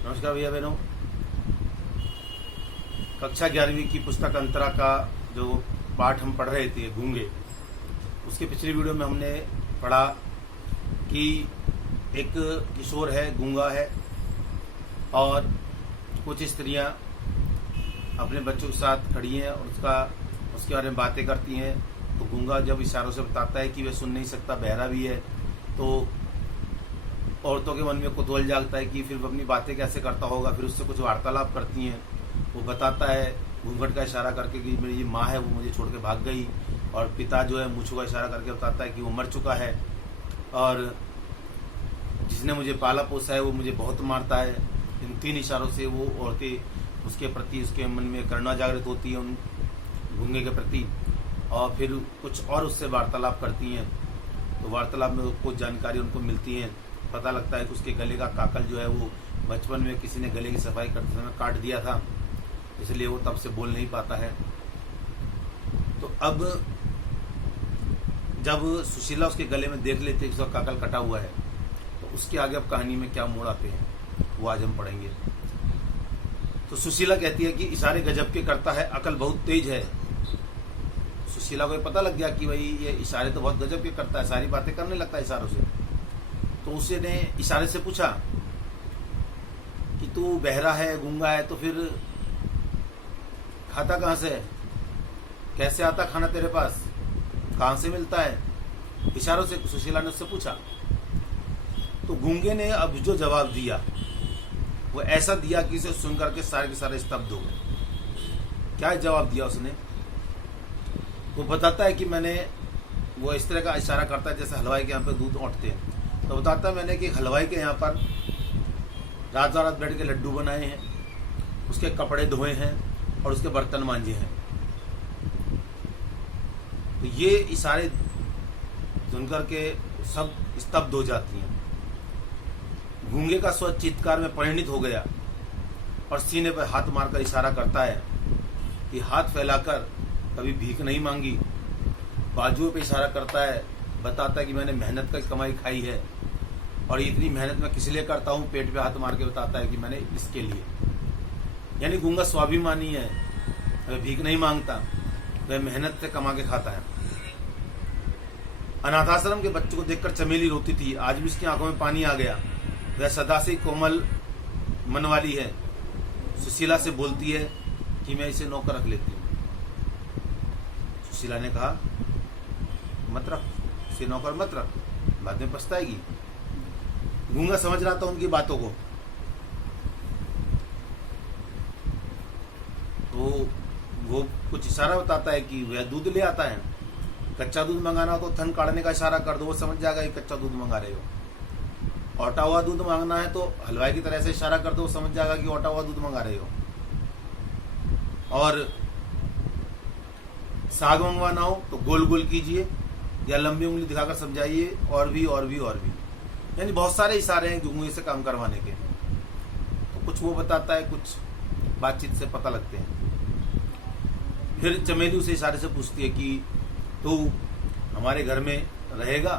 नमस्कार भैया बहनों। कक्षा 11वीं की पुस्तक अंतरा का जो पाठ हम पढ़ रहे थे गूंगे, उसके पिछली वीडियो में हमने पढ़ा कि एक किशोर है, गूंगा है, और कुछ स्त्रियां अपने बच्चों के साथ खड़ी हैं और उसके बारे में बातें करती हैं। तो गूंगा जब इशारों से बताता है कि वह सुन नहीं सकता, बहरा भी है, तो औरतों के मन में कुतूहल जागता है कि फिर वो अपनी बातें कैसे करता होगा। फिर उससे कुछ वार्तालाप करती हैं। वो बताता है घूंघट का इशारा करके कि मेरी ये माँ है, वो मुझे छोड़ के भाग गई, और पिता जो है मूंछों का इशारा करके बताता है कि वो मर चुका है, और जिसने मुझे पाला पोसा है वो मुझे बहुत मारता है। इन 3 इशारों से वो औरतें उसके प्रति, उसके मन में करुणा जागृत होती है उन गूंगे के प्रति, और फिर कुछ और उससे वार्तालाप करती हैं। तो वार्तालाप में कुछ जानकारी उनको मिलती है। पता लगता है कि उसके गले का काकल जो है वो बचपन में किसी ने गले की सफाई करते समय काट दिया था, इसलिए वो तब से बोल नहीं पाता है। तो अब जब सुशीला उसके गले में देख लेते हैं कि उसका काकल कटा हुआ है, तो उसके आगे अब कहानी में क्या मोड़ आते हैं वो आज हम पढ़ेंगे। तो सुशीला कहती है कि इशारे गजब के करता है, अकल बहुत तेज है। सुशीला को पता लग गया कि भाई ये इशारे तो बहुत गजब के करता है, सारी बातें करने लगता है इशारों से। तो उसने इशारे से पूछा कि तू बहरा है, गूंगा है, तो फिर खाता कहाँ से है, कैसे आता खाना तेरे पास, कहाँ से मिलता है? इशारों से सुशीला ने उससे पूछा। तो गूंगे ने अब जो जवाब दिया वो ऐसा दिया कि इसे सुनकर के सारे स्तब्ध हो गए। क्या जवाब दिया उसने? वो बताता है कि मैंने, वो इस तरह का इशारा करता है जैसे हलवाई के यहाँ पे दूध औंटते हैं। तो बताता है मैंने कि हलवाई के यहाँ पर रात बैठ के लड्डू बनाए हैं, उसके कपड़े धोए हैं और उसके बर्तन मांजे हैं। तो ये इशारे सुनकर के सब स्तब्ध हो जाती हैं। गूंगे का स्वर चित्कार में परिणित हो गया और सीने पर हाथ मारकर इशारा करता है कि हाथ फैलाकर कभी भीख नहीं मांगी। बाजुओं पे इशारा करता है, बताता है कि मैंने मेहनत का कमाई खाई है और इतनी मेहनत मैं किस लिए करता हूँ। पेट पे हाथ मार के बताता है कि मैंने इसके लिए। यानी गूंगा स्वाभिमानी है, वह भीख नहीं मांगता, वह मेहनत से कमा के खाता है। अनाथाश्रम के बच्चों को देखकर चमेली रोती थी, आज भी उसकी आंखों में पानी आ गया। वह सदा से कोमल मन वाली है। सुशीला से बोलती है कि मैं इसे नौकर रख लेती हूँ। सुशीला ने कहा मत रख, इसे नौकर मत रख, बाद में पछताएगी। गूंगा समझ रहा था उनकी बातों को। तो वो कुछ इशारा बताता है कि वह दूध ले आता है। कच्चा दूध मंगाना हो तो थन काटने का इशारा कर दो, वो समझ जाएगा कि कच्चा दूध मंगा रहे हो। औटा हुआ दूध मांगना है तो हलवाई की तरह से इशारा कर दो, वो समझ जाएगा कि औटा हुआ दूध मंगा रहे हो। और साग मंगवाना हो तो गोल गोल कीजिए या लंबी उंगली दिखाकर समझाइए, और भी। यानी बहुत सारे इशारे हैं गूंगे से काम करवाने के। तो कुछ वो बताता है, कुछ बातचीत से पता लगते हैं। फिर चमेली उसे इशारे से पूछती है कि तू हमारे घर में रहेगा?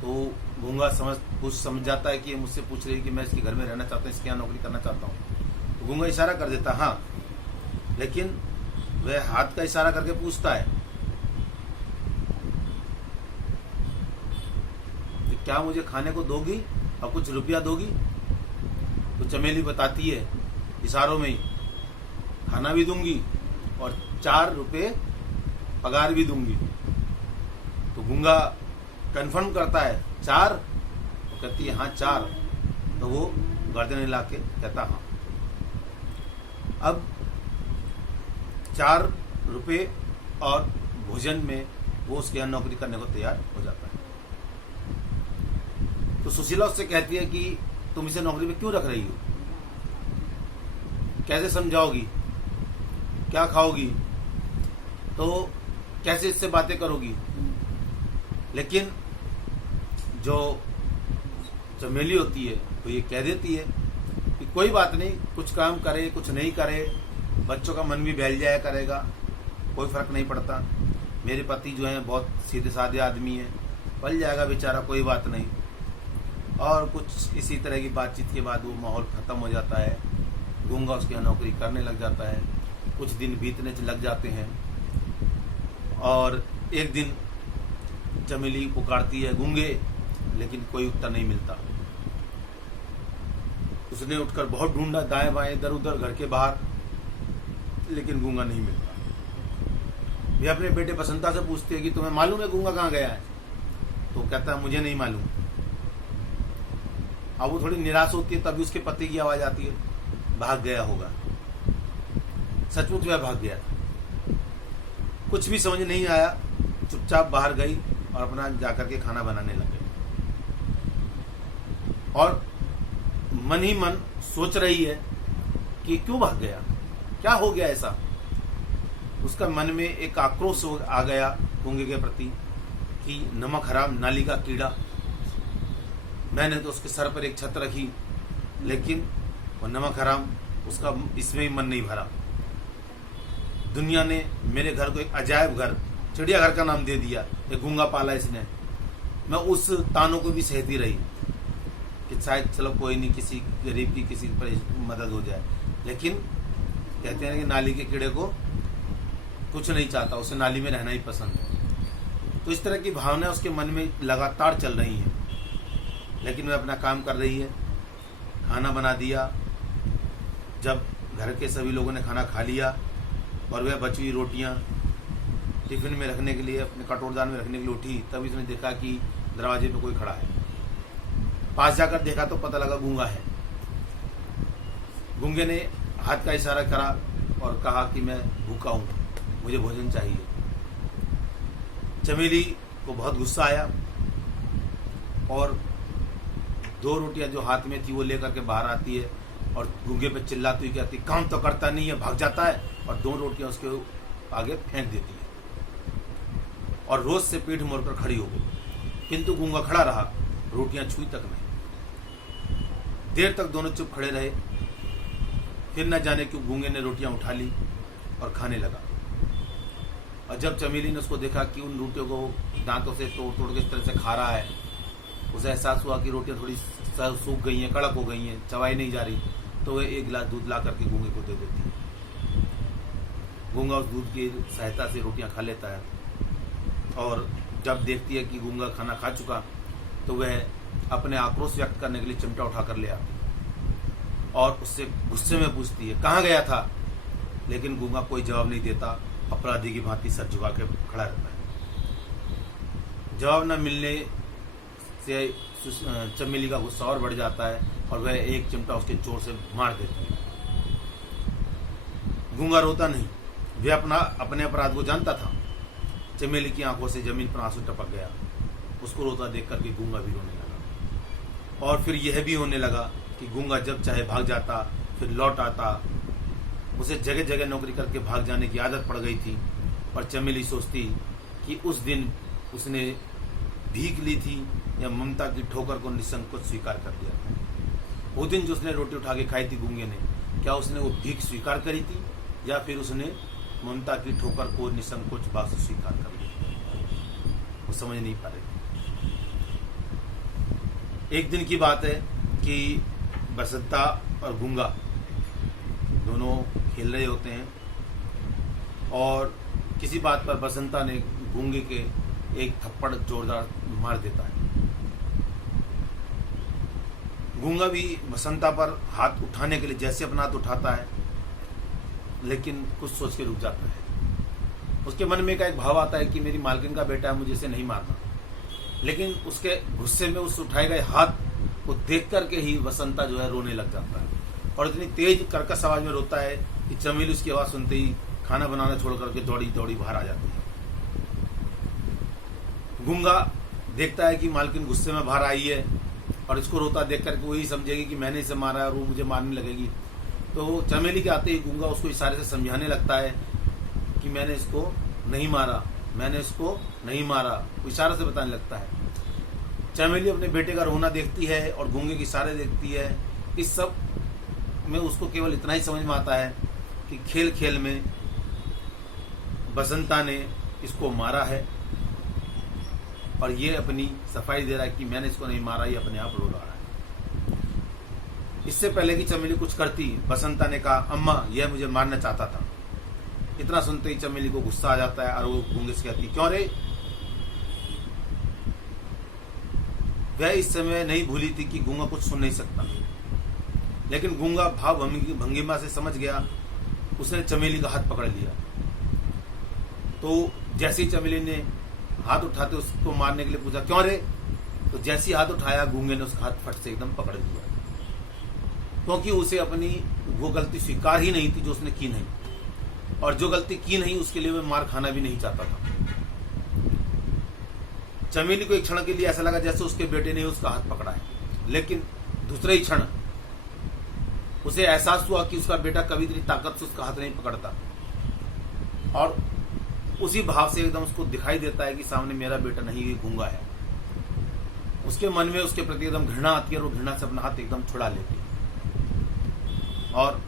तो गूंगा समझ जाता है कि ये मुझसे पूछ रही है कि मैं इसके घर में रहना चाहता हूँ, इसके यहाँ नौकरी करना चाहता हूँ। तो गूंगा इशारा कर देता हाँ, लेकिन वह हाथ का इशारा करके पूछता है कि क्या मुझे खाने को दोगी और कुछ रुपया दोगी? तो चमेली बताती है इशारों में ही, खाना भी दूंगी और 4 रुपए पगार भी दूंगी। तो गूंगा कंफर्म करता है 4? तो कहती है हाँ 4। तो वो गर्दन हिला के कहता हाँ। अब 4 रुपए और भोजन में वो उसके यहाँ नौकरी करने को तैयार हो जाता है। तो सुशीला उससे कहती है कि तुम इसे नौकरी पे क्यों रख रही हो, कैसे समझाओगी, क्या खाओगी, तो कैसे इससे बातें करोगी? लेकिन जो चमेली होती है वो ये कह देती है कि कोई बात नहीं, कुछ काम करे कुछ नहीं करे, बच्चों का मन भी बहल जाया करेगा, कोई फर्क नहीं पड़ता। मेरे पति जो हैं बहुत सीधे साधे आदमी हैं, पल जाएगा बेचारा, कोई बात नहीं। और कुछ इसी तरह की बातचीत के बाद वो माहौल ख़त्म हो जाता है। गूंगा उसके यहाँ नौकरी करने लग जाता है। कुछ दिन बीतने लग जाते हैं और एक दिन चमेली पुकारती है गूंगे, लेकिन कोई उत्तर नहीं मिलता। उसने उठकर बहुत ढूंढा दाएं बाएं इधर उधर घर के बाहर, लेकिन गूंगा नहीं मिलता। वे अपने बेटे बसंता से पूछते हैं कि तुम्हें मालूम है गूंगा कहाँ गया है? तो कहता है मुझे नहीं मालूम। अब वो थोड़ी निराश होती है, तभी उसके पति की आवाज आती है, भाग गया होगा। सचमुच वह भाग गया था। कुछ भी समझ नहीं आया, चुपचाप बाहर गई और अपना जाकर के खाना बनाने लग गई और मन ही मन सोच रही है कि क्यों भाग गया, क्या हो गया ऐसा। उसका मन में एक आक्रोश आ गया गूंगे के प्रति कि नमक हराम, नाली का कीड़ा। मैंने तो उसके सर पर एक छत रखी, लेकिन वो नमक हराम, उसका इसमें ही मन नहीं भरा। दुनिया ने मेरे घर को एक अजायब घर, चिड़ियाघर का नाम दे दिया, एक गूंगा पाला इसने। मैं उस तानों को भी सहती रही कि शायद चलो कोई नहीं, किसी गरीब की किसी पर मदद हो जाए। लेकिन कहते हैं कि नाली के कीड़े को कुछ नहीं चाहता, उसे नाली में रहना ही पसंद है। तो इस तरह की भावनाएं उसके मन में लगातार चल रही हैं, लेकिन वह अपना काम कर रही है। खाना बना दिया। जब घर के सभी लोगों ने खाना खा लिया और वह बची हुई रोटियां टिफिन में रखने के लिए, अपने कटोरदान में रखने के लिए उठी, तब इसने देखा कि दरवाजे पे कोई खड़ा है। पास जाकर देखा तो पता लगा गूंगा है। गूंगे ने हाथ का इशारा करा और कहा कि मैं भूखा हूं, मुझे भोजन चाहिए। चमेली को बहुत गुस्सा आया और 2 रोटियां जो हाथ में थी वो लेकर के बाहर आती है और गूंगे पे चिल्लाती हुई कहती, काम तो करता नहीं है, भाग जाता है, और 2 रोटियां उसके आगे फेंक देती है और रोज से पीठ मोड़कर खड़ी हो गई। किंतु गूंगा खड़ा रहा, रोटियां छुई तक नहीं। देर तक दोनों चुप खड़े रहे। फिर न जाने क्यों गूंगे ने रोटियां उठा ली और खाने लगा। और जब चमेली ने उसको देखा कि उन रोटियों को दांतों से तोड़ तोड़ के इस तरह से खा रहा है, उसे एहसास हुआ कि रोटियां थोड़ी सूख गई हैं, कड़क हो गई हैं, चबाई नहीं जा रही। तो वह 1 गिलास दूध ला करके गूंगे को दे देती है। गूंगा उस दूध की सहायता से रोटियां खा लेता है और जब देखती है कि गूंगा खाना खा चुका, तो वह अपने आक्रोश व्यक्त करने के लिए चिमटा उठाकर ले आती और उससे गुस्से में पूछती है, कहाँ गया था? लेकिन गूंगा कोई जवाब नहीं देता, अपराधी की भांति सर झुका के खड़ा रहता है। जवाब न मिलने से चमेली का गुस्सा और बढ़ जाता है और वह एक चिमटा उसके जोर से मार देती है। गूंगा रोता नहीं, वह अपने अपराध को जानता था। चमेली की आंखों से जमीन पर आंसू टपक गया। उसको रोता देख करके गूंगा भी रोने लगा और फिर यह भी होने लगा कि गूंगा जब चाहे भाग जाता, फिर लौट आता। उसे जगह जगह नौकरी करके भाग जाने की आदत पड़ गई थी। पर चमेली सोचती कि उस दिन उसने भीख ली थी या ममता की ठोकर को निसंकोच स्वीकार कर दिया था। वो दिन जो उसने रोटी उठा के खाई थी गूंगे ने, क्या उसने वो भीख स्वीकार करी थी या फिर उसने ममता की ठोकर को निसंकोच भाव से स्वीकार कर लिया? वो समझ नहीं पा रही। एक दिन की बात है कि बसंता और गूंगा दोनों खेल रहे होते हैं और किसी बात पर बसंता ने गूंगे के एक थप्पड़ जोरदार मार देता है। गूंगा भी बसंता पर हाथ उठाने के लिए जैसे अपना हाथ उठाता है, लेकिन कुछ सोच के रुक जाता है। उसके मन में एक भाव आता है कि मेरी मालकिन का बेटा है, मुझे इसे नहीं मारना। लेकिन उसके गुस्से में उस उठाए गए हाथ को देख करके ही बसंता जो है रोने लग जाता है और इतनी तेज कर्कश आवाज में रोता है कि चमेली उसकी आवाज सुनते ही खाना बनाना छोड़ करके दौड़ी दौड़ी बाहर आ जाती है। गूंगा देखता है कि मालकिन गुस्से में बाहर आई है और इसको रोता देख करके वो ही समझेगी कि मैंने इसे मारा और वो मुझे मारने लगेगी। तो चमेली के आते ही गूंगा उसको इशारे से समझाने लगता है कि मैंने इसको नहीं मारा, मैंने इसको नहीं मारा, वो इशारे से बताने लगता है। चमेली अपने बेटे का रोना देखती है और गूंगे के इशारे देखती है। इस सब में उसको केवल इतना ही समझ में आता है कि खेल खेल में बसंता ने इसको मारा है और ये अपनी सफाई दे रहा है कि मैंने इसको नहीं मारा, ये अपने आप रो रहा है। इससे पहले कि चमेली कुछ करती, बसंता ने कहा, अम्मा यह मुझे मारना चाहता था। इतना सुनते ही चमेली को गुस्सा आ जाता है और वो गूंगे से कहती, क्यों रे? वह इस समय नहीं भूली थी कि गूंगा कुछ सुन नहीं सकता, लेकिन गूंगा भाव भंगिमा से समझ गया। उसने चमेली का हाथ पकड़ लिया। तो जैसे ही चमेली ने हाथ उठाते उसको मारने के लिए पूछा, क्यों रे? तो जैसे ही हाथ उठाया, गूंगे ने उसका हाथ फट से एकदम पकड़ लिया, क्योंकि उसे अपनी वो गलती स्वीकार ही नहीं थी जो उसने की नहीं, और जो गलती की नहीं उसके लिए वह मार खाना भी नहीं चाहता था। चमेली को एक क्षण के लिए ऐसा लगा जैसे उसके बेटे ने उसका हाथ पकड़ा है, लेकिन दूसरे ही क्षण उसे एहसास हुआ कि उसका बेटा कभी इतनी ताकत से उसका हाथ नहीं पकड़ता, और उसी भाव से एकदम उसको दिखाई देता है कि सामने मेरा बेटा नहीं, ये गूंगा है। उसके मन में उसके प्रति एकदम घृणा आती है और वो घृणा से अपना हाथ एकदम छुड़ा लेती है और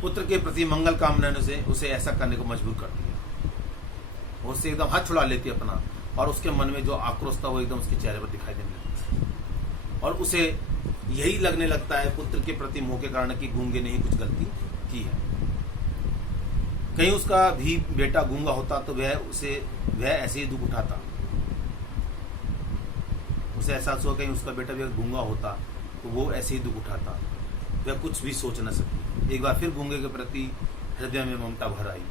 पुत्र के प्रति मंगल कामना से उसे ऐसा करने को मजबूर कर दिया। उससे एकदम हाथ छुड़ा लेती है अपना, और उसके मन में जो आक्रोश था वो एकदम उसके चेहरे पर दिखाई देने लगता है, और उसे यही लगने लगता है पुत्र के प्रति मोह के कारण कि गूंगे ने ही कुछ गलती की है। कहीं उसका भी बेटा गूंगा होता तो वह ऐसे ही दुख उठाता। उसे एहसास हुआ कहीं उसका बेटा भी अगर गूंगा होता तो वो ऐसे ही दुख उठाता, वह कुछ भी सोच न सकी। एक बार फिर गूंगे के प्रति हृदय में ममता भर आई।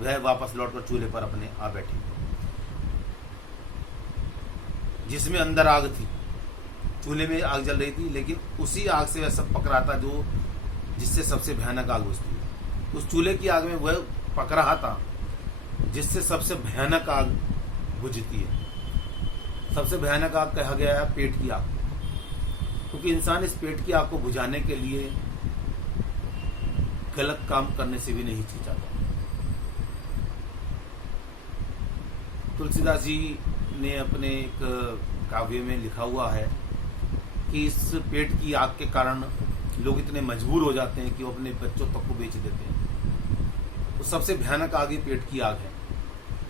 वह वापस लौटकर चूल्हे पर अपने आ बैठी, जिसमें अंदर आग थी। चूल्हे में आग जल रही थी, लेकिन उसी आग से वह सब पक रहा था जो जिससे सबसे भयानक आग बुझती है। उस चूल्हे की आग में वह पक रहा था जिससे सबसे भयानक आग बुझती है। सबसे भयानक आग कहा गया है पेट की आग, क्योंकि इंसान इस पेट की आग को बुझाने के लिए गलत काम करने से भी नहीं हिचकिचाता। तुलसीदास जी ने अपने एक काव्य में लिखा हुआ है कि इस पेट की आग के कारण लोग इतने मजबूर हो जाते हैं कि वो अपने बच्चों तक को बेच देते हैं। तो सबसे भयानक आग ही पेट की आग है।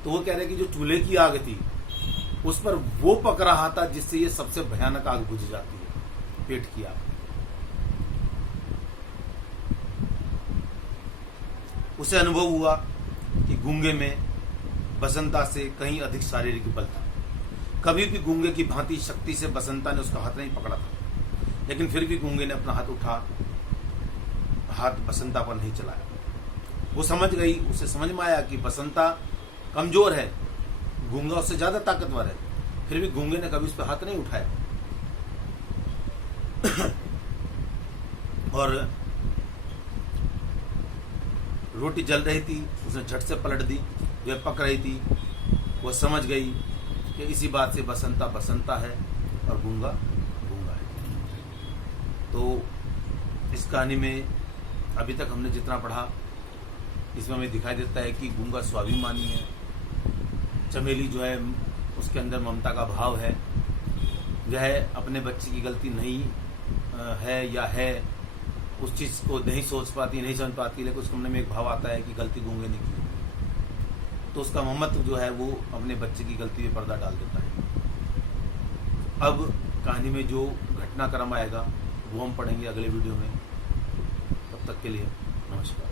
तो वो कह रहे हैं कि जो चूल्हे की आग थी उस पर वो पक रहा था जिससे ये सबसे भयानक आग बुझ जाती है, पेट की आग। उसे अनुभव हुआ कि गूंगे में बसंता से कहीं अधिक शारीरिक बल था। कभी भी गूंगे की भांति शक्ति से बसंता ने उसका हाथ नहीं पकड़ा था, लेकिन फिर भी गूंगे ने अपना हाथ बसंता पर नहीं चलाया। वो समझ गई, उसे समझ में आया कि बसंता कमजोर है, गूंगा उससे ज्यादा ताकतवर है, फिर भी गूंगे ने कभी उस पर हाथ नहीं उठाया। और रोटी जल रही थी, उसने झट से पलट दी। वह पक रही थी, वो समझ गई कि इसी बात से बसंता बसंता है और गूंगा गूंगा है। तो इस कहानी में अभी तक हमने जितना पढ़ा, इसमें हमें दिखाई देता है कि गूंगा स्वाभिमानी है, चमेली जो है उसके अंदर ममता का भाव है, वह अपने बच्चे की गलती नहीं है या है उस चीज को नहीं सोच पाती, नहीं समझ पाती, लेकिन उसके मन में एक भाव आता है कि गलती गूंगे ने की, तो उसका ममत्व जो है वो अपने बच्चे की गलती में पर्दा डाल देता है। अब कहानी में जो घटनाक्रम आएगा वो हम पढ़ेंगे अगले वीडियो में। तब तक के लिए नमस्कार।